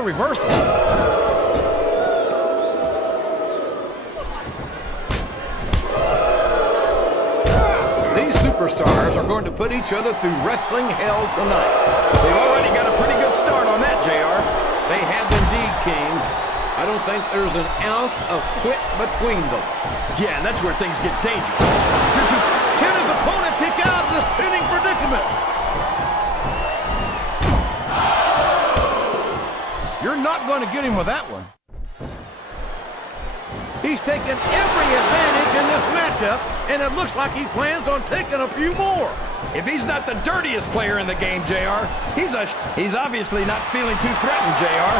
a reversal. These superstars are going to put each other through wrestling hell tonight. They've already got a pretty good start on that, JR. They have indeed, King. I don't think there's an ounce of quit between them. Yeah, and that's where things get dangerous. Can his opponent kick out of this pinning predicament? You're not going to get him with that one. He's taken every advantage in this matchup, and it looks like he plans on taking a few more. If he's not the dirtiest player in the game, JR, he's obviously not feeling too threatened, JR.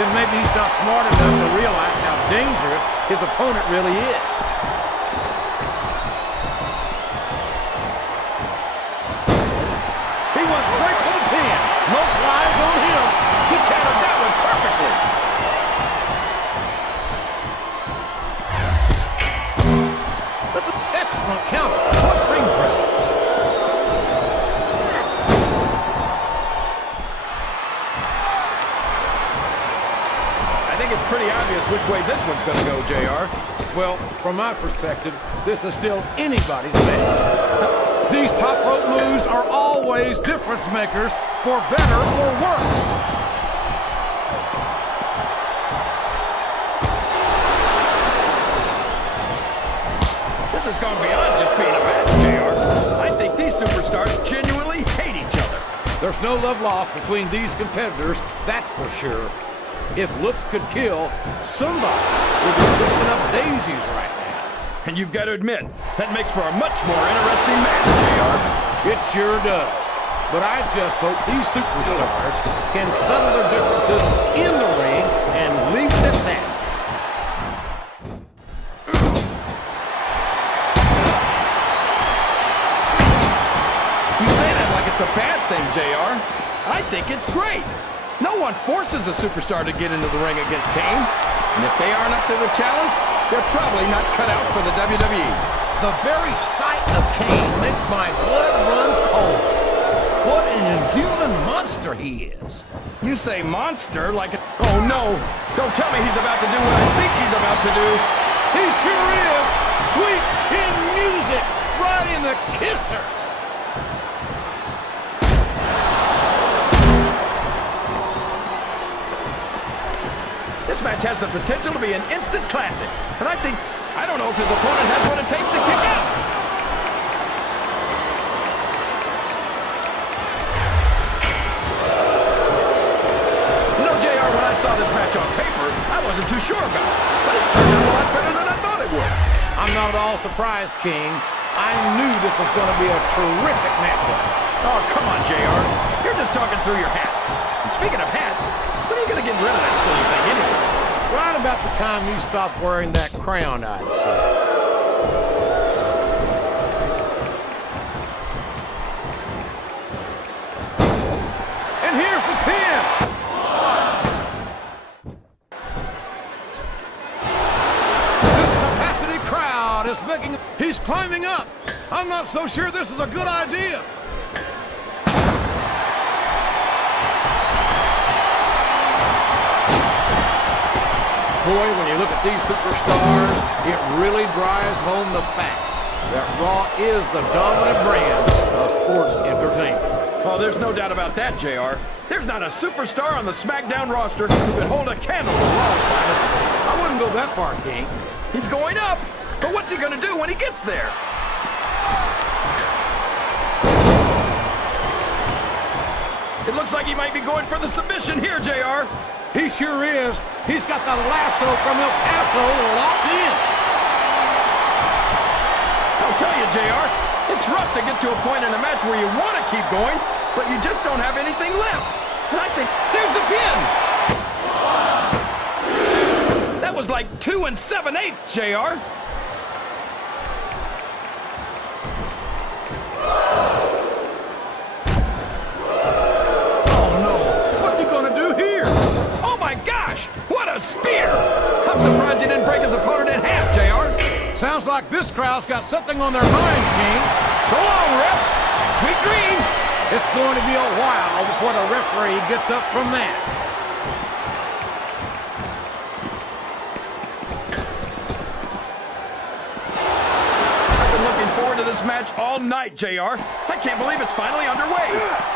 Then maybe he's not smart enough to realize how dangerous his opponent really is. He went straight for the pin. No flies on him. He countered that one perfectly. That's an excellent counter. What ring presence. I think it's pretty obvious which way this one's going to go, JR. Well, from my perspective, this is still anybody's match. These top rope moves are always difference makers, for better or worse. This has gone beyond just being a match, JR. I think these superstars genuinely hate each other. There's no love lost between these competitors, that's for sure. If looks could kill, somebody would be mixing up daisies right now. And you've got to admit, that makes for a much more interesting match, JR. It sure does. But I just hope these superstars can settle their differences in the ring and leave it at that. You say that like it's a bad thing, JR. I think it's great. No one forces a superstar to get into the ring against Kane. And if they aren't up to the challenge, they're probably not cut out for the WWE. The very sight of Kane makes my blood run cold. What an inhuman monster he is. You say monster like a... Oh, no. Don't tell me he's about to do what I think he's about to do. He sure is. Sweet chin music right in the kisser. This match has the potential to be an instant classic. And I don't know if his opponent has what it takes to kick out. You know, JR, when I saw this match on paper, I wasn't too sure about it. But it's turned out a lot better than I thought it would. I'm not at all surprised, King. I knew this was going to be a terrific matchup. Oh, come on, JR. You're just talking through your hat. And speaking of hats, when are you going to get rid of that silly thing anyway? Right about the time you stop wearing that crown, I'd say. And here's the pin! This capacity crowd is making... He's climbing up! I'm not so sure this is a good idea! Boy, when you look at these superstars, it really drives home the fact that Raw is the dominant brand of sports entertainment. Oh, there's no doubt about that, JR. There's not a superstar on the SmackDown roster who can hold a candle to Raw's finest. I wouldn't go that far, King. He's going up, but what's he going to do when he gets there? It looks like he might be going for the submission here, JR. He sure is. He's got the lasso from El Paso locked in. I'll tell you, JR, it's rough to get to a point in a match where you want to keep going, but you just don't have anything left. And I think, there's the pin! That was like 2 7/8, JR. What a spear! I'm surprised he didn't break his opponent in half, JR. Sounds like this crowd's got something on their minds, King. So long, ref. Sweet dreams. It's going to be a while before the referee gets up from that. this match all night, JR. I can't believe it's finally underway.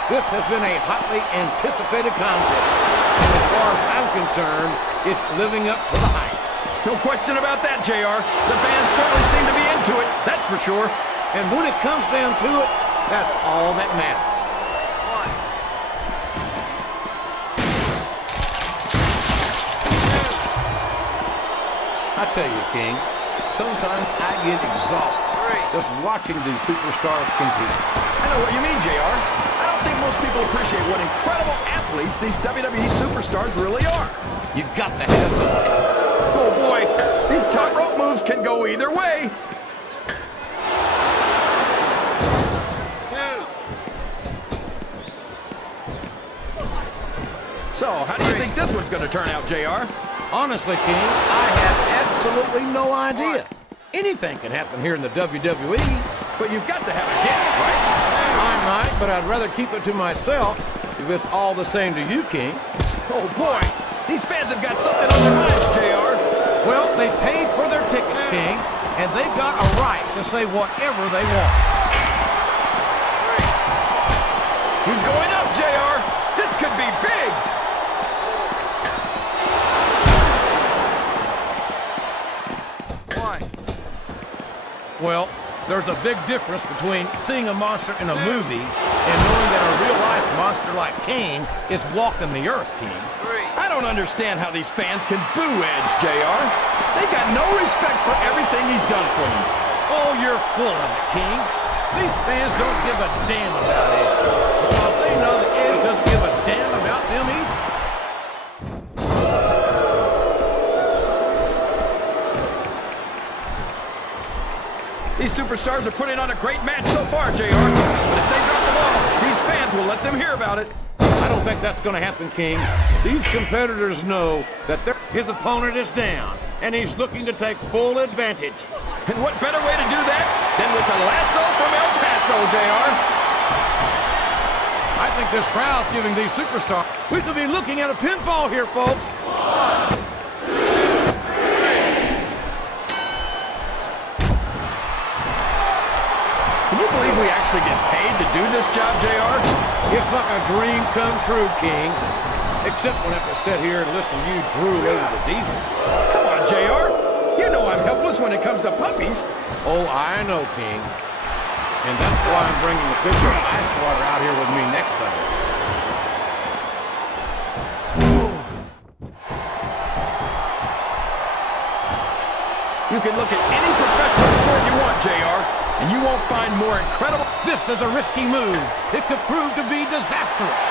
This has been a hotly anticipated contest. And as far as I'm concerned, it's living up to the hype. No question about that, JR. The fans certainly seem to be into it, that's for sure. And when it comes down to it, that's all that matters. I tell you, King, sometimes I get exhausted just watching these superstars compete. I know what you mean, JR. I don't think most people appreciate what incredible athletes these WWE superstars really are. You got to have some. Oh boy, these top rope moves can go either way. So, how do you think this one's going to turn out, JR? Honestly, King, I have absolutely no idea. Anything can happen here in the WWE. But you've got to have a guess, right? I might, but I'd rather keep it to myself if it's all the same to you, King. Oh boy, these fans have got something on their minds, JR. Well, they paid for their tickets, King, and they've got a right to say whatever they want. He's going up, JR. This could be big. Well, there's a big difference between seeing a monster in a movie and knowing that a real-life monster like Kane is walking the earth, King. I don't understand how these fans can boo Edge, JR. They've got no respect for everything he's done for them. Oh, you're full of it, King. These fans don't give a damn about Edge because they know that Edge doesn't give a damn about them either. These superstars are putting on a great match so far, JR. But if they drop the ball, these fans will let them hear about it. I don't think that's going to happen, King. These competitors know that his opponent is down, and he's looking to take full advantage. And what better way to do that than with the lasso from El Paso, JR? I think this crowd's giving these superstars. We could be looking at a pinfall here, folks. Can you believe we actually get paid to do this job, JR? It's like a dream come true, King. Except when I have to sit here and listen to you drool over the demons. Come on, JR. You know I'm helpless when it comes to puppies. Oh, I know, King. And that's why I'm bringing the pitcher of ice water out here with me next time. You can look at any professional sport you want, JR, and you won't find more incredible... This is a risky move. It could prove to be disastrous.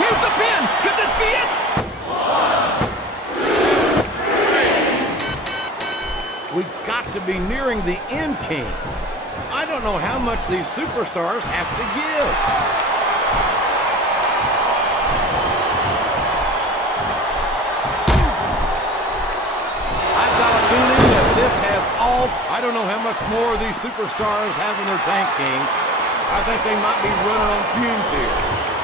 Here's the pin! Could this be it? We've got to be nearing the end, King. I don't know how much these superstars have to give. This has all... I don't know how much more these superstars have in their tank, King. I think they might be running on fumes here.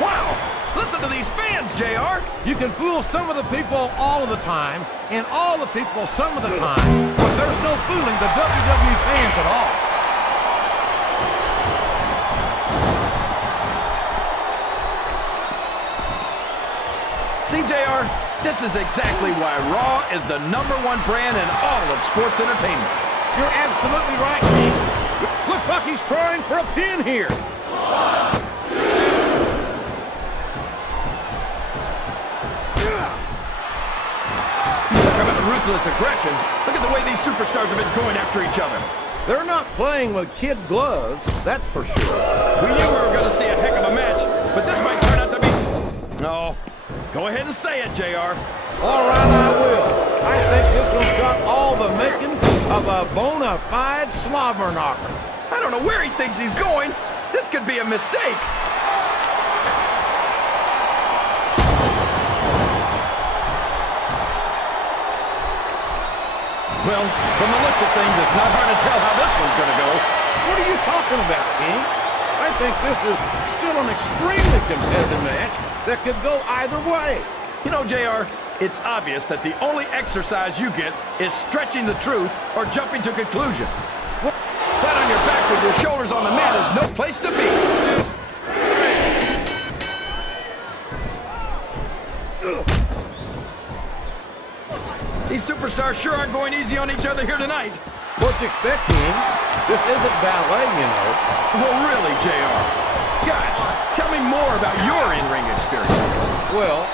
Wow! Listen to these fans, JR! You can fool some of the people all of the time, and all the people some of the time, but there's no fooling the WWE fans at all. See, JR? This is exactly why Raw is the #1 brand in all of sports entertainment. You're absolutely right, King. Looks like he's trying for a pin here. You talk about ruthless aggression. Look at the way these superstars have been going after each other. They're not playing with kid gloves, that's for sure. We knew we were going to see a heck of a match, but this might turn out to be... No. Go ahead and say it, JR. All right, I will. I think this one's got all the makings of a bona fide slobber knocker. I don't know where he thinks he's going. This could be a mistake. Well, from the looks of things, it's not hard to tell how this one's going to go. What are you talking about, King? I think this is still an extremely competitive match that could go either way. You know, JR, It's obvious that the only exercise you get is stretching the truth or jumping to conclusions. Flat on your back with your shoulders on the mat is no place to be. These superstars sure aren't going easy on each other here tonight. What you expect, King? This isn't ballet, you know. Oh, really, JR? Gosh, tell me more about your in-ring experience. Well,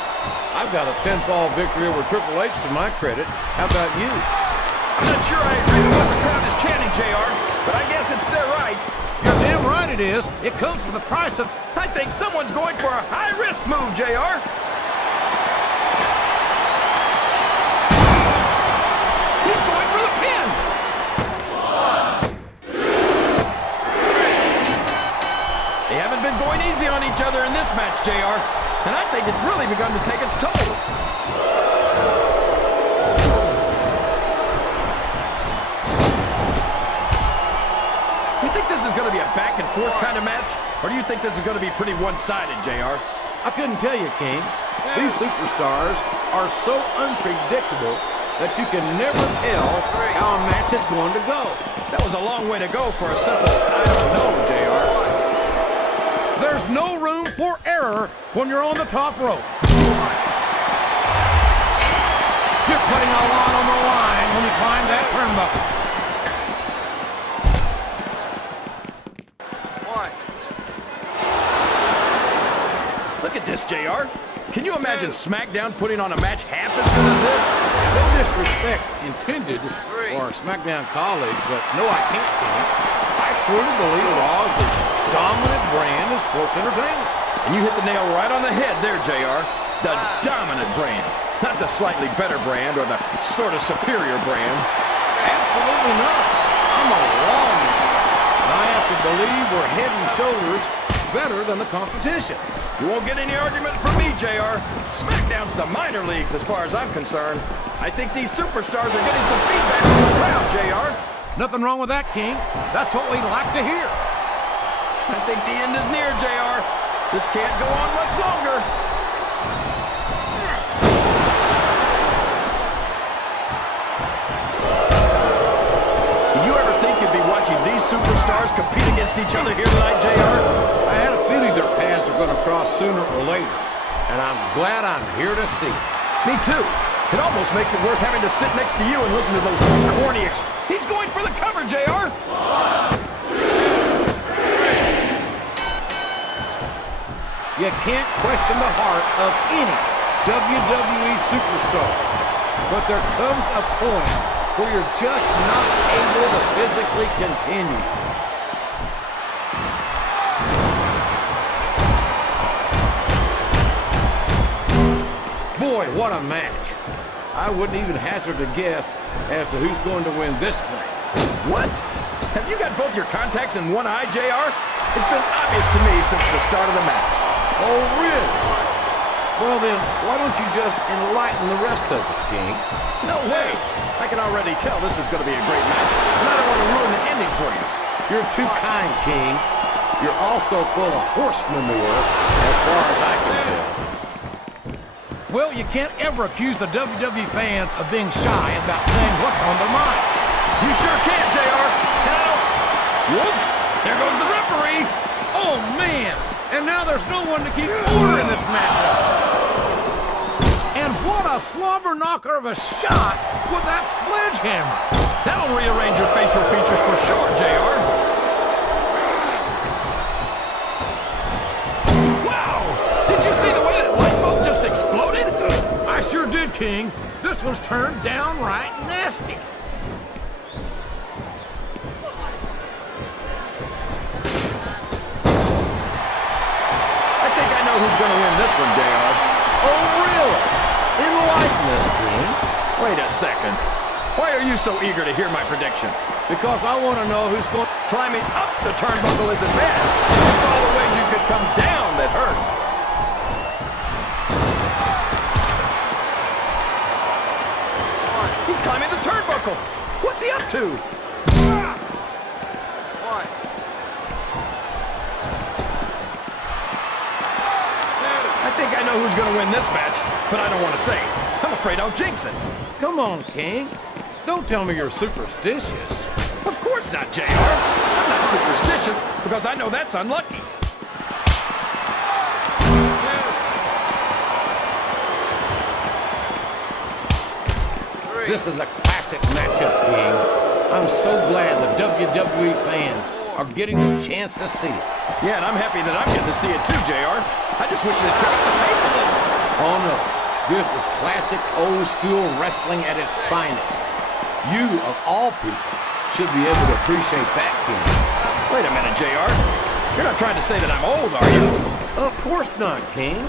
I've got a pinfall victory over Triple H to my credit. How about you? I'm not sure I agree with what the crowd is chanting, JR, but I guess it's their right. You're damn right it is. It comes with the price of... I think someone's going for a high-risk move, JR. He's going for the pin. They haven't been going easy on each other in this match, JR, and I think it's really begun to take its toll. You think this is going to be a back-and-forth kind of match? Or do you think this is going to be pretty one-sided, JR? I couldn't tell you, King. These superstars are so unpredictable that you can never tell how a match is going to go. That was a long way to go for a simple, I don't know, JR. There's no room for error when you're on the top rope. You're putting a lot on the line when you climb that turnbuckle. Look at this, JR. Can you imagine SmackDown putting on a match half as good as this? No disrespect intended for SmackDown colleagues, but no, I can't, King. I truly believe Raw is the dominant brand of sports entertainment. And you hit the nail right on the head there, JR. The dominant brand. Not the slightly better brand or the sort of superior brand. Absolutely not. I'm a Raw man. And I have to believe we're head and shoulders better than the competition. You won't get any argument from me, JR. SmackDown's the minor leagues as far as I'm concerned. I think these superstars are getting some feedback from the crowd, JR. Nothing wrong with that, King. That's what we'd like to hear. I think the end is near, JR. This can't go on much longer. Do you ever think you'd be watching these superstars compete against each other here tonight, JR? I had a feeling their paths are going to cross sooner or later, and I'm glad I'm here to see it. Me too. It almost makes it worth having to sit next to you and listen to those corny He's going for the cover, JR! You can't question the heart of any WWE superstar, but there comes a point where you're just not able to physically continue. Boy, what a match. I wouldn't even hazard a guess as to who's going to win this thing. What? Have you got both your contacts in one eye, JR? It's been obvious to me since the start of the match. Oh, really? Well then, why don't you just enlighten the rest of us, King? No way! I can already tell this is going to be a great match, and I don't want to ruin the ending for you. You're too kind, King. You're also full of horse manure, as far as I can tell. Well, you can't ever accuse the WWE fans of being shy about saying what's on their mind. You sure can, JR. And I don't... Whoops! There goes the referee! Oh, man! And now there's no one to keep order in this matchup. And what a slobber knocker of a shot with that sledgehammer. That'll rearrange your facial features for sure, JR. Wow! Did you see the way that light bulb just exploded? I sure did, King. This one's turned downright nasty. Who's going to win this one, JR? Oh, really? Enlighten us, King. Wait a second. Why are you so eager to hear my prediction? Because I want to know who's going... Climbing up the turnbuckle isn't bad. It's all the ways you could come down that hurt. He's climbing the turnbuckle. What's he up to? I think I know who's going to win this match, but I don't want to say. I'm afraid I'll jinx it. Come on, King. Don't tell me you're superstitious. Of course not, JR. I'm not superstitious because I know that's unlucky. This is a classic matchup, King. I'm so glad the WWE fans are getting the chance to see it. Yeah, and I'm happy that I'm getting to see it too, JR. I just wish they'd turn up the pace a little. Oh, no. This is classic old-school wrestling at its finest. You, of all people, should be able to appreciate that, King. Wait a minute, JR. You're not trying to say that I'm old, are you? Of course not, King.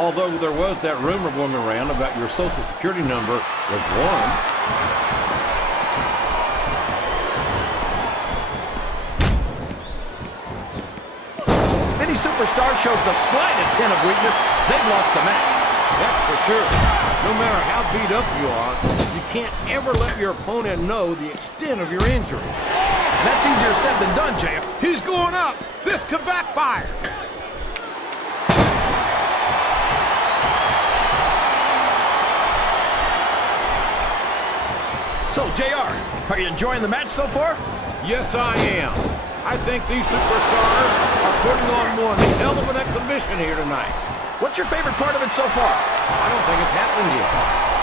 Although there was that rumor going around about your Social Security number was 1. Any superstar shows the slightest hint of weakness, they've lost the match. That's for sure. No matter how beat up you are, you can't ever let your opponent know the extent of your injuries. That's easier said than done, JR. He's going up. This could backfire. So, JR, are you enjoying the match so far? Yes, I am. I think these superstars are putting on one hell of an exhibition here tonight. What's your favorite part of it so far? I don't think it's happened yet.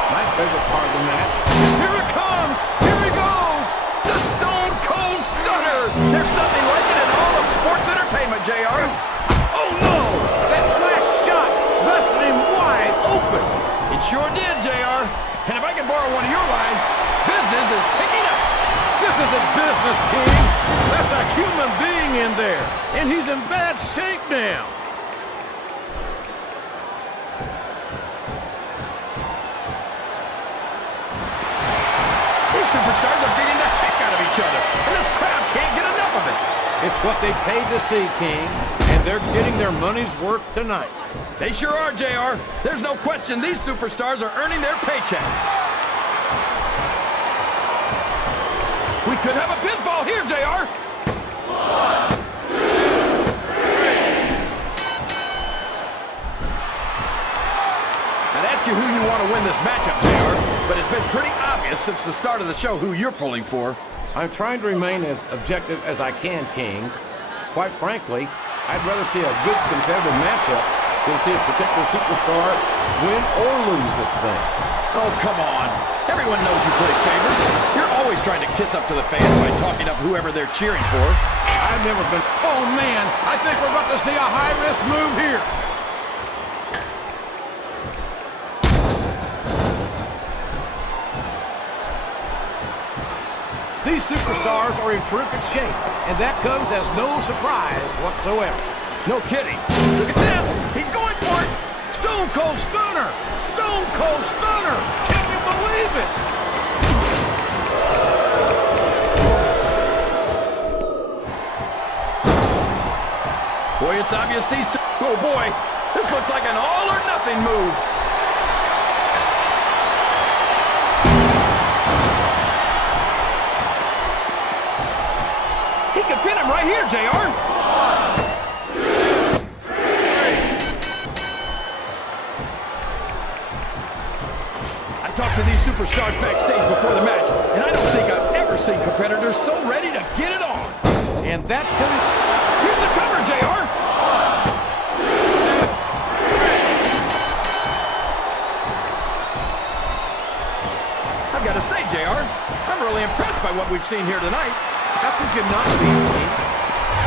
My favorite part of the match. Here it comes! Here he goes! The Stone Cold Stunner! There's nothing like it in all of sports entertainment, JR. Oh, no! That last shot busted him wide open. It sure did, JR. And if I can borrow one of your lines, business is picking up. This isn't business, King. That's a human being in there, and he's in bad shape now. These superstars are beating the heck out of each other, and this crowd can't get enough of it. It's what they paid to see, King, and they're getting their money's worth tonight. They sure are, JR. There's no question these superstars are earning their paychecks. We could have a pinfall here, JR. 1, 2, 3. I'd ask you who you want to win this matchup, JR, but it's been pretty obvious since the start of the show who you're pulling for. I'm trying to remain as objective as I can, King. Quite frankly, I'd rather see a good competitive matchup than see a particular superstar win or lose this thing. Oh, come on. Everyone knows you play favorites. You're always trying to kiss up to the fans by talking up whoever they're cheering for. I've never been... Oh, man, I think we're about to see a high-risk move here. These superstars are in terrific shape, and that comes as no surprise whatsoever. No kidding. Look at this. He's going for it. Stone Cold Stunner! Stone Cold Stunner! Can you believe it? Boy, it's obvious these... Oh, boy. This looks like an all-or-nothing move. He could pin him right here, JR. 1, 2, 3. I talked to these superstars backstage before the match, and I don't think I've ever seen competitors so ready to get it on. And that's coming... Here's the cover, JR. 1, 2, 3. I've got to say, JR, I'm really impressed by what we've seen here tonight. How could you not be, King?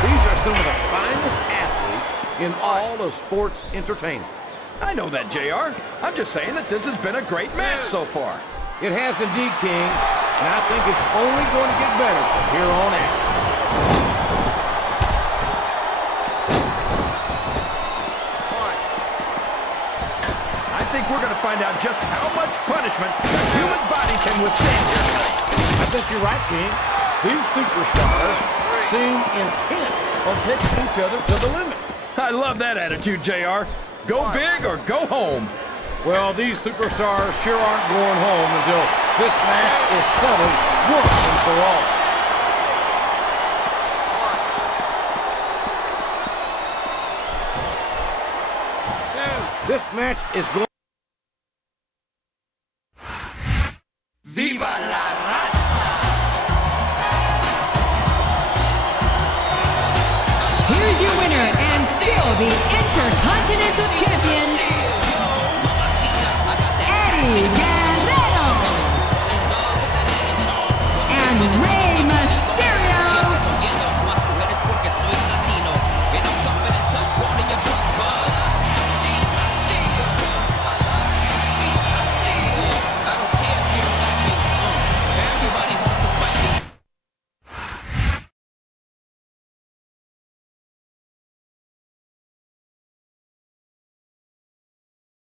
These are some of the finest athletes in all of sports entertainment. I know that, JR. I'm just saying that this has been a great match so far. It has indeed, King, and I think it's only going to get better from here on out. I think we're going to find out just how much punishment the human body can withstand here tonight. I think you're right, King. These superstars seem intent on taking each other to the limit. I love that attitude, JR. Go big or go home. Well, these superstars sure aren't going home until this match is settled once and for all. This match is going your winner and still the Intercontinental Champion, Eddie